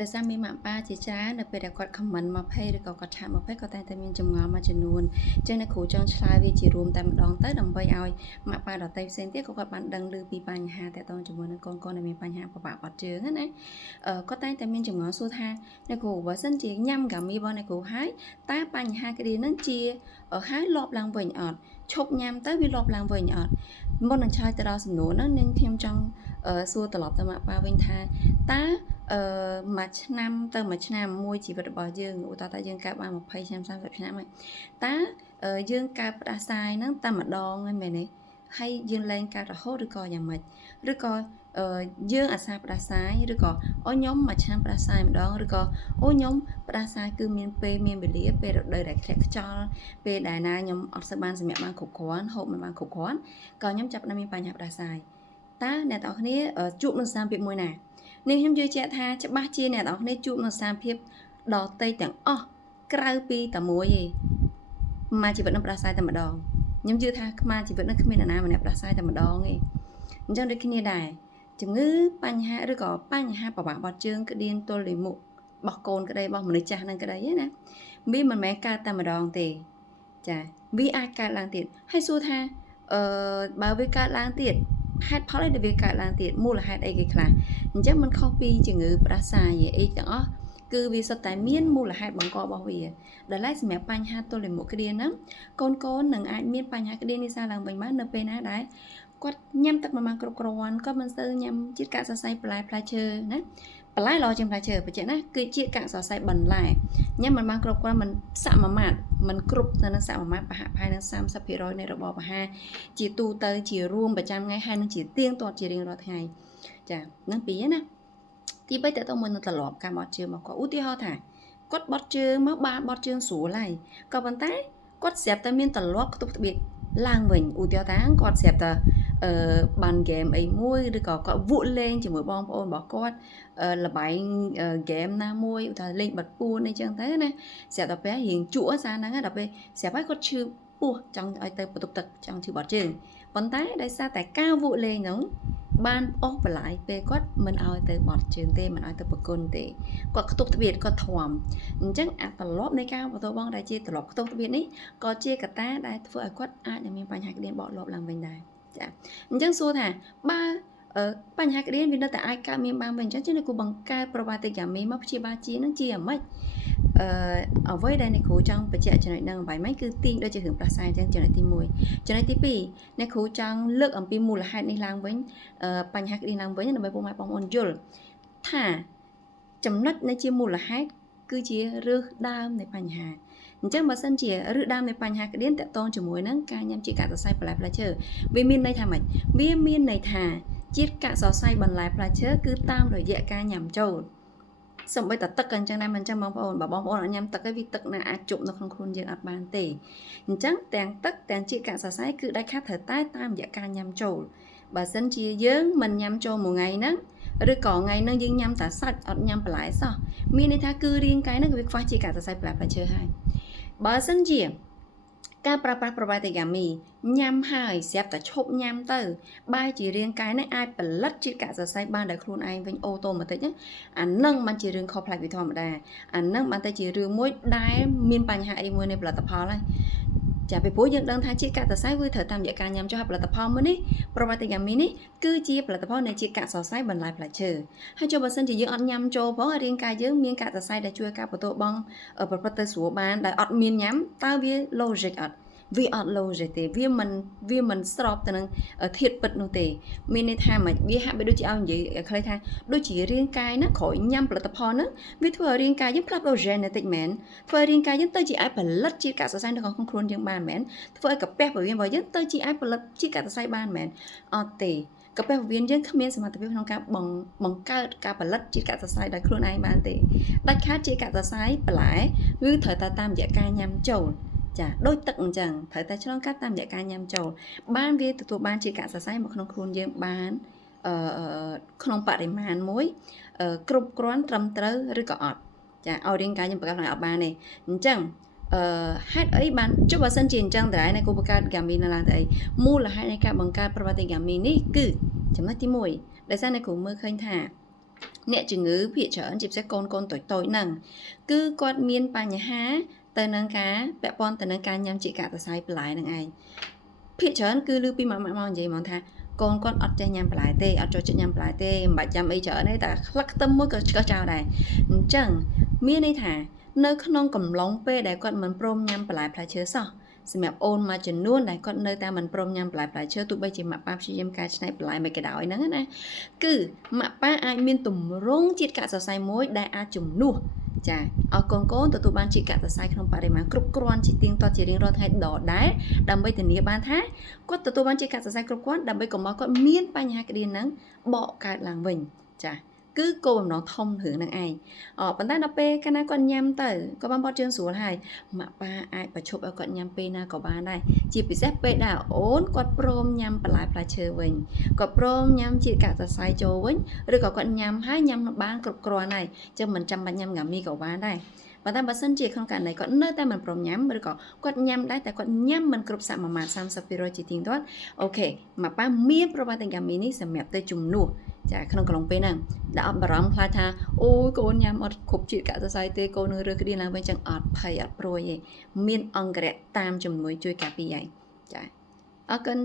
ដោយសារមានម៉ាក់ប៉ាជាច្រើននៅពេលដែលគាត់ comment 20ឬក៏គាត់ឆាត20គាត់តែងតែមានចម្ងល់មួយចំនួនអញ្ចឹងអ្នកគ្រូចង់ឆ្លើយវាជារួមតែម្ដងទៅដើម្បីឲ្យម៉ាក់ប៉ាដទៃផ្សេងទៀតក៏គាត់បានដឹងឮពីបញ្ហាតាក់ទងជាមួយនឹងកូនដែលមានបញ្ហាពិបាកបាត់ជើងណាគាត់តែងតែមានចម្ងល់សួរថាអ្នកគ្រូបើសិនជាញ៉ាំកាមីរបស់អ្នកគ្រូហើយតើបញ្ហាគ្រានឹងជាហើយលប់ឡើងវិញអត់ឈប់ញ៉ាំទៅវាលប់ឡើងវិញអត់មុននឹងឆ្លើយទៅដល់សំណួរហ្នឹងនាងខ្ញុំចង់សួរត្រឡប់ទៅម៉ាក់ប៉ាវិញថាតើមួយឆ្នាំទៅមួយឆ្នាំមួយជីវិតរបស់យើងឧទាហរណ៍ថាយើងកើតបាន20ឆ្នាំ30ឆ្នាំហើយតើយើងកើតផ្ដាសាយហ្នឹងតែម្ដងហ្នឹងមែនទេហើយយើងលែងកើតរហូតឬក៏យ៉ាងម៉េចឬក៏យើងអាសាផ្ដាសាយឬក៏អូខ្ញុំមួយឆ្នាំផ្ដាសាយម្ដងឬក៏អូខ្ញុំផ្ដាសាយគឺមានពេលមានវេលាពេលរដូវដែលធ្លាក់ខ្យល់ពេលដែលណាខ្ញុំអត់សូវបានសម្រាប់បានគ្រប់គ្រាន់ហូបមិនបានគ្រប់គ្រាន់ក៏ខ្ញុំចាប់ផ្ដើមមានបញ្ហាផ្ដាសាយតើអ្នកទាំងអស់គ្នាជួបនឹងស្ថានភាពមួយណានេះខ្ញុំជឿជាក់ថាច្បាស់ជាអ្នកទាំងអស់គ្នាជួបនឹងស្ថានភាពដតៃទាំងអស់ក្រៅពីតែមួយឯងមកជីវិតនឹងផ្ដាសាយតែម្ដងខ្ញុំជឿថាខ្មែរជីវិតនឹងគ្មានអ្នកណាម្នាក់ផ្ដាសាយតែម្ដងទេអញ្ចឹងដូចគ្នាដែរជំងឺបញ្ហាឬក៏បញ្ហាប្របាក់បាត់ជើងក្តៀនទល់លាមករបស់កូនក្តីរបស់មនុស្សចាស់នឹងក្តីណាវាមិនមែនកើតតែម្ដងទេចាវាអាចកើតឡើងទៀតហើយសួរថាបើវាកើតឡើងទៀតហេតុផលអីដែលវាកើតឡើងទៀតមូលហេតុអីគេខ្លះអញ្ចឹងมันខុសពីជំងឺផ្ដាសាយអីទាំងអស់គឺវាសុទ្ធតែមានមូលហេតុបង្ករបស់វាដែលឡែកសម្រាប់បញ្ហាទល់លាមកក្តៀនហ្នឹងកូននឹងអាចមានបញ្ហាក្តៀននេះសារឡើងវិញបាននៅពេលណាដែលគាត់ញ៉ាំទឹកមិនបានគ្រប់គ្រាន់គាត់មិនស្ទើរញ៉ាំជាតិកាកសរសៃបន្លែផ្លែឈើណាបន្លែល្អជាងផ្លែឈើបញ្ជាក់ណាគឺជាតិកាកសរសៃបន្លែញ៉ាំមិនបានគ្រប់គ្រាន់មិនសមាមាត្រមិនគ្រប់ទៅនឹងសមាមាត្រប្រហាក់ប្រហែលនឹង30%នៃរបបអាហារជាទូទៅជារួមប្រចាំថ្ងៃហើយនឹងជាទៀងទាត់ជារៀងរាល់ថ្ងៃចានឹងពីណាទី3តើតើមុននឹងត្រឡប់ការបត់ជើងមកគាត់ឧទាហរណ៍ថាគាត់បត់ជើងមកបានបត់ជើងស្រួលហើយក៏ប៉ុន្តែគាត់ស្រាប់តែមានត្រឡប់ខ្ទប់ត្បៀកឡើងវិញឧទាហរណ៍ថាគាត់ស្រាប់តែបានហ្គេមអីមួយឬក៏គាត់វក់លេងជាមួយបងប្អូនរបស់គាត់លបែងហ្គេមណាមួយឧទាហរណ៍លេងបិទពួនអីចឹងទៅណាស្រាប់តែពេលរៀងជក់សារហ្នឹងដល់ពេលស្រាប់ហើយគាត់ឈឺពោះចង់ឲ្យទៅបន្ទប់ទឹកចង់ឈឺបាត់ជើងប៉ុន្តែដោយសារតែការវក់លេងហ្នឹងបានអស់បន្លាយពេលគាត់មិនឲ្យទៅបត់ជើងទេមិនឲ្យទៅប្រគុណទេគាត់ខ្ទប់ត្បៀតគាត់ធំអញ្ចឹងអាត្រឡប់នៃការបន្តបងដែលជាត្រឡប់ខ្ទប់ត្បៀតនេះក៏ជាកត្តាដែលធ្វើឲ្យគាត់អាចនឹងមានបញ្ហាក្តៀនបកលប់ឡើងវិញដែរចាអញ្ចឹងសួរថាបើបញ្ហាក្តៀនវានៅតែអាចកើតមានបានវិញអញ្ចឹងជាអ្នកគ្រូបង្កើតប្រវត្តិកាមីមកព្យាបាលជានឹងជាអ្មិចអ្វីដែលអ្នកគ្រូចង់បញ្ជាក់ចំណុចហ្នឹងបែបហ្នឹងគឺទាញដូចជារឿងផ្លាស់សាយអញ្ចឹងចំណុចទី1ចំណុចទី2អ្នកគ្រូចង់លើកអំពីមូលហេតុនេះឡើងវិញបញ្ហាក្តៀនឡើងវិញដើម្បីពុកម៉ែបងប្អូនយល់ថាចំណុចនៃជាមូលហេតុគឺជាឫសដើមនៃបញ្ហាអញ្ចឹងបើសិនជាឫសដើមនៃបញ្ហាក្តៀនតកតងជាមួយនឹងការញ៉ាំជាតិកាកសរសៃបន្លែផ្លែឈើវាមានន័យថាម៉េចវាមានន័យថាជាតិកាកសរសៃបន្លែផ្លែឈើគឺតាមរយៈការញ៉ាំចូលសំបីតទឹកក៏អញ្ចឹងដែរមិនអញ្ចឹងបងប្អូនបើបងប្អូនអត់ញ៉ាំទឹកឯងវាទឹកណាអាចជប់នៅក្នុងខ្លួនយើងអត់បានទេអញ្ចឹងទាំងទឹកទាំងជាតិកាកសរសៃគឺដាច់ខាតត្រូវតែតាមរយៈការញ៉ាំចូលបើសិនជាយើងមិនញ៉ាំចូលមួយថ្ងៃហ្នឹងឬក៏ថ្ងៃហ្នឹងយើងញ៉ាំតែសាច់អត់ញ៉ាំបន្លែសោះមានន័យថាគឺរាងកាយហ្នឹងវាខ្វះជាតិកាកសរសៃបន្លែផ្លែឈើហើយបើសិនជាការប្រើប្រាស់ប្រវត្តិកាមីញ៉ាំហើយស្រាប់តែឈប់ញ៉ាំទៅបែរជារាងកាយនេះអាចផលិតជាតិកាកសរសៃបានដោយខ្លួនឯងវិញអូតូម៉ាទិកអានឹងมันជារឿងខុសប្លែកពីធម្មតាអានឹងបានតែជារឿងមួយដែលមានបញ្ហាអីមួយនៃផលិតផលហើយចាពីព្រោះយើងដឹងថាជាតិកាកសរសៃវាត្រូវតាមរយៈការញ៉ាំចុះផលិតផលមួយនេះប្រវត្តិកាមីនេះគឺជាផលិតផលនៃជាតិកាកសរសៃបន្លែផ្លែឈើហើយចុះបើសិនជាយើងអត់ញ៉ាំចូលផងរាងកាយយើងមានកាកសរសៃដែលជួយការបន្ទោបងប្រព្រឹត្តទៅស្រួលបានដែលអត់មានញ៉ាំតើវា logic អត់វាអត់ logic ទេវាមិនស្របទៅនឹងធាតុពិតនោះទេមានន័យថាមិនវាហាក់បីដូចជាឲ្យនិយាយខ្លីថាដូចជារាងកាយណាក្រោយញ៉ាំផលិតផលហ្នឹងវាធ្វើឲ្យរាងកាយយើងផ្លាស់ប្ដូរ genetic មែនធ្វើឲ្យរាងកាយយើងទៅជាអាចផលិតជាតិកាកសរសៃនៅក្នុងខ្លួនយើងបានមែនធ្វើឲ្យកាពះពោះវៀនរបស់យើងទៅជាអាចផលិតជាតិកាកសរសៃបានមែនអត់ទេកាពះពោះវៀនយើងគ្មានសមត្ថភាពក្នុងការបង្កើតការផលិតជាតិកាកសរសៃដោយខ្លួនឯងបានទេដាច់ខាតជាតិកាកសរសៃបន្លែគឺត្រូវតែតាមរយៈការញ៉ាំចូលចាដូចទឹកអញ្ចឹងត្រូវតែឆ្លងកាត់តាមរយៈការញ៉ាំចូលបានវាទទួលបានជាតិកាកសរសៃមកក្នុងខ្លួនយើងបានក្នុងបរិមាណមួយគ្រប់គ្រាន់ត្រឹមត្រូវឬក៏អត់ចាឲ្យរាងកាយយើងបង្កើតឡើងអត់បានទេអញ្ចឹងហេតុអីបានចុះបើសិនជាអញ្ចឹងដែរអ្នកគូបង្កើតហ្គាមីនៅឡើងទៅអីមូលហេតុនៃការបង្កើតប្រវត្តិហ្គាមីនេះគឺចំណុចទី1ដោយសារអ្នកគ្រូមើលឃើញថា អ្នកជំងឺភាគច្រើនជាពិសេសកូនតូចៗហ្នឹងគឺគាត់មានបញ្ហាទៅនឹងការពាក់ព័ន្ធទៅនឹងការញ៉ាំជាតិកាកសរសៃបន្លែហ្នឹងឯងភាគច្រើនគឺឮពីម៉ាក់មកនិយាយហ្មងថាកូនគាត់អត់ចេះញ៉ាំបន្លែទេអត់ចូលចិត្តញ៉ាំបន្លែទេមិនបាច់ញ៉ាំអីច្រើនទេតែខ្លឹកខ្ទឹមមួយក៏ឆ្កឹះចោលដែរអញ្ចឹងមានន័យថានៅក្នុងកំឡុងពេលដែលគាត់មិនព្រមញ៉ាំបន្លែផ្លែឈើសោះសម្រាប់អូនមួយចំនួនដែលគាត់នៅតែមិនព្រមញ៉ាំបន្លែផ្លែឈើទោះបីជាម៉ាក់ប៉ាព្យាយាមកែច្នៃបន្លែមិនក៏ដោយហ្នឹងណាគឺម៉ាក់ប៉ាអាចមានទម្រង់ជាតិកាកសរសៃមួយដែលអាចជំនួសចាឲ្យកូនទទួលបានជាតិកាកសរសៃក្នុងបរិមាណគ្រប់គ្រាន់ជាទៀងទាត់ជារៀងរាល់ថ្ងៃដដែលដើម្បីធានាបានថាគាត់ទទួលបានជាតិកាកសរសៃគ្រប់គ្រាន់ដើម្បីកុំឲ្យគាត់មានបញ្ហាក្តៀនហ្នឹងបកកើតឡើងវិញចាគឺគោលបំណងធំរឿងហ្នឹងឯងប៉ុន្តែដល់ពេលកាលណាគាត់ញ៉ាំទៅក៏បានបត់ជើងស្រួលហើយម៉ាក់ប៉ាអាចបញ្ឈប់ឲ្យគាត់ញ៉ាំពេលណាក៏បានដែរជាពិសេសពេលដែលអូនគាត់ព្រមញ៉ាំបន្លែផ្លែឈើវិញគាត់ព្រមញ៉ាំជាតិកាកសរសៃចូលវិញឬក៏គាត់ញ៉ាំហើយញ៉ាំបានគ្រប់គ្រាន់ហើយអញ្ចឹងមិនចាំបាច់ញ៉ាំហ្គាមីក៏បានដែរប៉ុន្តែបើសិនជាក្នុងករណីគាត់នៅតែមិនព្រមញ៉ាំឬក៏គាត់ញ៉ាំដែរតែគាត់ញ៉ាំមិនគ្រប់សមាមាត្រ 30% ជាទៀងទាត់អូខេម៉ាក់ប៉ាមានប្រវត្តិហ្គាមីនេះសម្រាប់ទៅជំនួសចាក្នុងកំឡុងពេលហ្នឹងដែលអត់បារម្ភខ្លាចថាអូយកូនញ៉ាំអត់គ្រប់ជាតិកាកសរសៃទេកូននឹងរើសក្តៀនឡើងវិញចឹងអត់ភ័យអត់ព្រួយទេមានអង្គរៈតាមជំនួយជួយការពារឯងចាអរគុណ